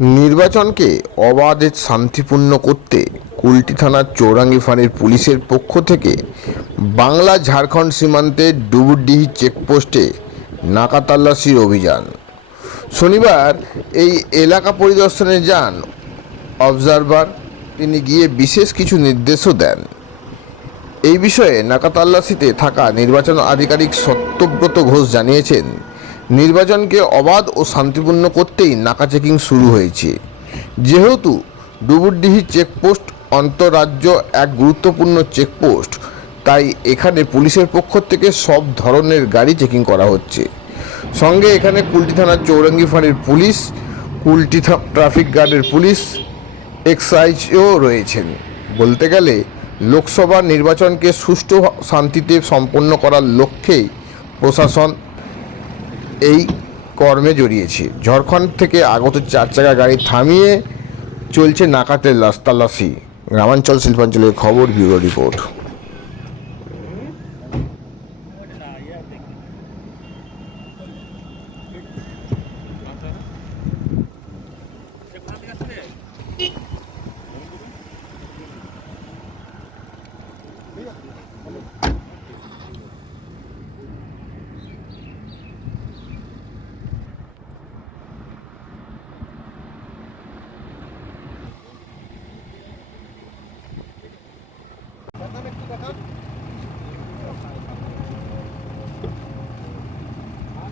নির্বাচনকে অবাধে শান্তিপূর্ণ করতে কুলটি থানার চৌরাঙ্গি ফাঁড়ির পুলিশের পক্ষ থেকে বাংলা ঝাড়খণ্ড সীমান্তে ডুবুরডিহি চেকপোস্টে নাকাতল্লাশির অভিযান। শনিবার এই এলাকা পরিদর্শনে যান অবজারভার। তিনি গিয়ে বিশেষ কিছু নির্দেশও দেন। এই বিষয়ে নাকাতল্লাশিতে থাকা নির্বাচন আধিকারিক সত্যব্রত ঘোষ জানিয়েছেন নির্বাচনকে অবাধ ও শান্তিপূর্ণ করতেই নাকা চেকিং শুরু হয়েছে। যেহেতু ডুবুরডিহি চেকপোস্ট অন্তরাজ্য এক গুরুত্বপূর্ণ চেকপোস্ট, তাই এখানে পুলিশের পক্ষ থেকে সব ধরনের গাড়ি চেকিং করা হচ্ছে। সঙ্গে এখানে কুলটি থানার চৌরঙ্গি ফাঁড়ির পুলিশ, কুলটি ট্রাফিক গার্ডের পুলিশ এক্সাইজও রয়েছেন। বলতে গেলে, লোকসভা নির্বাচনকে সুষ্ঠু শান্তিতে সম্পন্ন করার লক্ষ্যেই প্রশাসন এই কর্মে জড়িয়েছে। ঝাড়খণ্ড থেকে আগত চার চাকা গাড়ি থামিয়ে চলছে নাকাতে লাস্তালাসি গ্রামাঞ্চল শিল্পাঞ্চলের খবর bureau report.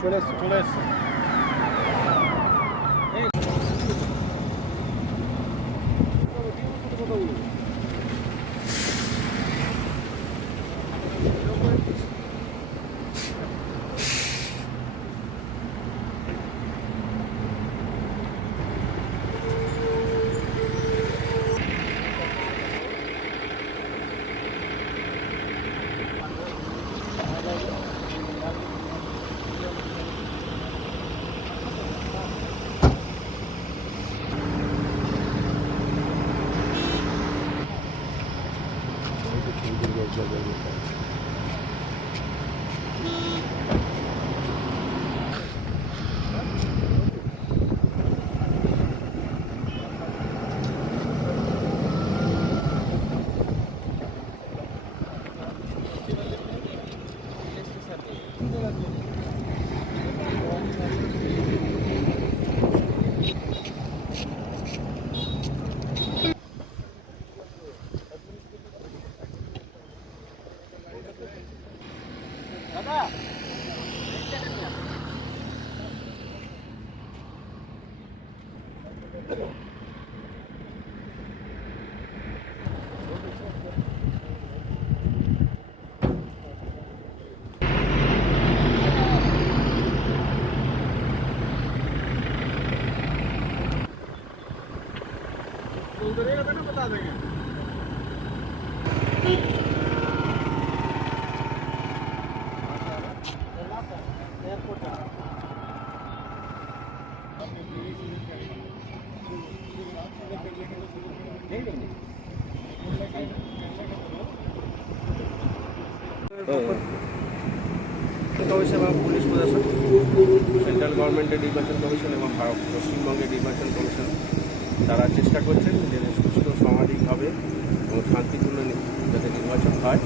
Por isso. Por isso. দাদা! চলে এসছে চলে এসছে কমিশন এবং পুলিশ প্রশাসন সেন্ট্রাল গভর্নমেন্টের নির্বাচন কমিশন এবং ভারত পশ্চিমবঙ্গের নির্বাচন কমিশন তারা চেষ্টা করছেন যেন সুস্থ সামাজিকভাবে এবং শান্তিপূর্ণ যাতে নির্বাচন হয়।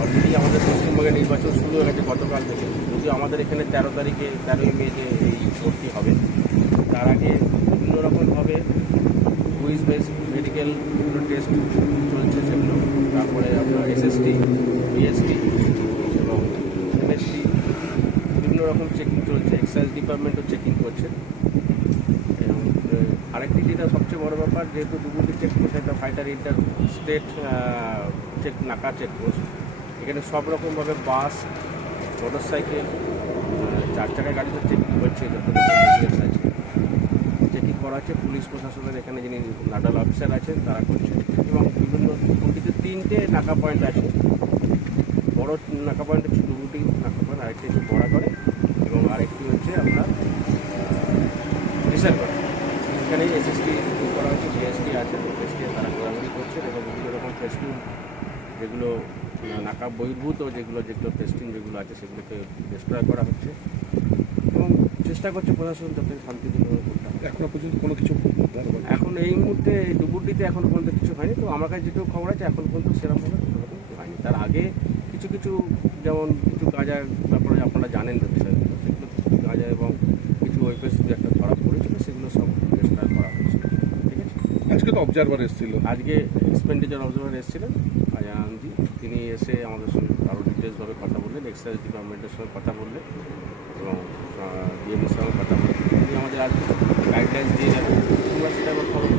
অলরেডি আমাদের পশ্চিমবঙ্গে নির্বাচন শুরু হয়ে গেছে গতকাল থেকে। যদি আমাদের এখানে তেরো তারিখে, তেরোই মে যে এই ভর্তি হবে, তার আগে বিভিন্ন রকমভাবে কুইজ বেস মেডিকেল টেস্ট চলছে সেগুলো। তারপরে আপনার এসএসটি বিএসটি এবং এমএসটি বিভিন্ন রকম চেকিং চলছে। এক্সাইজ ডিপার্টমেন্টও চেকিং করছে। আহ, যেটা সবচেয়ে বড় ব্যাপার যেহেতু দুপুরটি চেকপোস্ট একটা ফাইটার ইন্টার স্টেট চেক নাকা চেকপোস্ট এখানে সব রকমভাবে বাস মোটর সাইকেল চার চাকায় গাড়িতে চেকিং করছে চেকিং করা হচ্ছে পুলিশ প্রশাসনের এখানে যিনি নাডাল অফিসার আছেন তারা করছেন। এবং বিভিন্ন দুটিতে তিনটে নাকা পয়েন্ট আছে। বড় নাকা পয়েন্ট হচ্ছে দুটি নাকা পয়েন্ট আরেকটি হচ্ছে বড়া করে এবং আরেকটি হচ্ছে আপনার রিসার্ভ করে। এখানে এসএসটি করা হচ্ছে জিএসটি আছে এসটি তারা ঘোরাঘুরি করছেন এবং বিভিন্ন রকম টেস্টিং যেগুলো নাকা বহির্ভূত যেগুলো যেগুলো টেস্টিং যেগুলো আছে সেগুলোকে ডিস্ট্রয় করা হচ্ছে। এবং চেষ্টা করছে প্রশাসন যাতে শান্তিপূর্ণভাবে করতে হয় এখনও পর্যন্ত কোনো কিছু এখন এই মুহূর্তে ডুবুরডিতে এখনও পর্যন্ত কিছু হয়নি তো আমার কাছে যেটুকু খবর আছে এখন পর্যন্ত সেরকমভাবে কোনো কিছু হয়নি। তার আগে কিছু কিছু যেমন কিছু গাঁজার ব্যাপারে আপনারা জানেন তো অবজারভার এসেছিল। আজকে এক্সপেন্ডিচার অবজারভার এসেছিলেন আজানজি তিনি এসে আমাদের সঙ্গে আরও ডিটেলসভাবে কথা বললেন এক্সাইজ ডিপার্টমেন্টের সঙ্গে কথা বললেন এবং ডিএমের সঙ্গে কথা বললেন। তিনি আমাদের আজকে গাইডলাইন্স দিয়ে যাবেন। আমরা সেটা ফলো করব